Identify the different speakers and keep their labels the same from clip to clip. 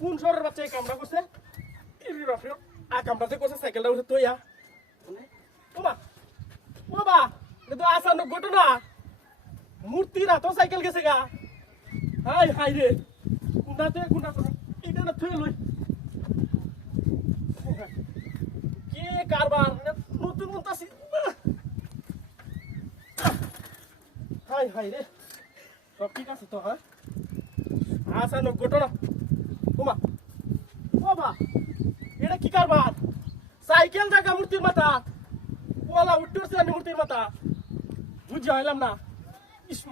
Speaker 1: কোন শহরের বাচ্চা এই কামড়া করছে? ইরি বাপরে আ কামড়াতে করছে, সাইকেলটা উঠে তো ইয়া ওমা ওবা এটা তো আসানো ঘটনা। মূর্তি তো সাইকেল গেছে গা। হাই হাই রে। কুন্ডাতে কুন্ডা করে এটা না থুয়ে লই। কে কারবার? নতুন মন্তাসি হাই হাই রে। সব ঠিক আছে তো হ্যাঁ? আসানো ঘটনা ওমা ওবা এটা কি কারবার সাইকেল জায়গা মূর্তির মাথা ওলা উঠতেছে মূর্তির মাথা। বুঝে হইলাম না।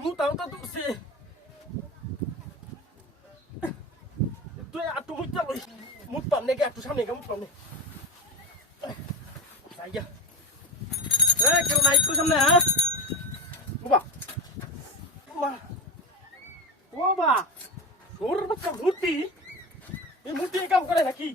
Speaker 1: মুখ নে জায়গা এ, কেউ নাই তো সামনে হ্যাঁ? বাবা বাবা ও বা ওর বাচ্চা মূর্তি। এই মূর্তি কাম করে নাকি?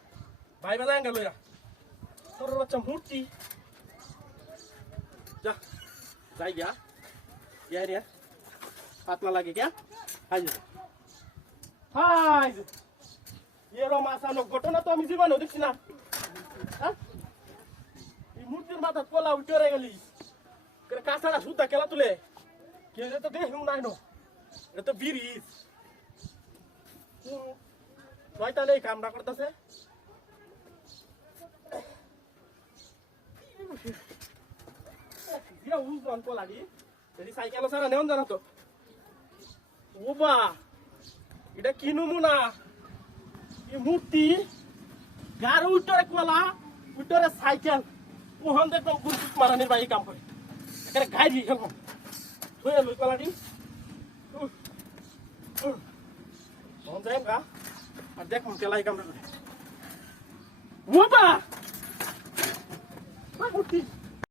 Speaker 1: ভাই বাজা গেল তোর বাচ্চা মূর্তি। যা, যাই গিয়া। ইয়া রে। পাতলা লাগে क्या হাই হাই এর মাসানো ঘটনা তো আমি জীবনে দেখছি না। হ্যাঁ? এই মূর্তির মাথা কলা উঠে গেলি। কাঁচাটা সুতা কেলা তুলে? কে তো দেখ নাই নো। এটা তো বিরিজ শয়তানে এই কামটা করতেছে। দিয়া উজন কলাডি যদি সাইকেল সারা নেওন জানা তো। ওবা, এটা কি নমুনা? এই মূর্তি? গার উল্টরে কলা উল্টরে সাইকেল। ওহন দেখলাম গুরগুট মারানির বাই কাম করে। এখানে গাড়ি খেলব ধুয়ে লই কলাডি মন যায় গা আর দেখুন কেলাই কামটা করে। ওবা! মূর্তি।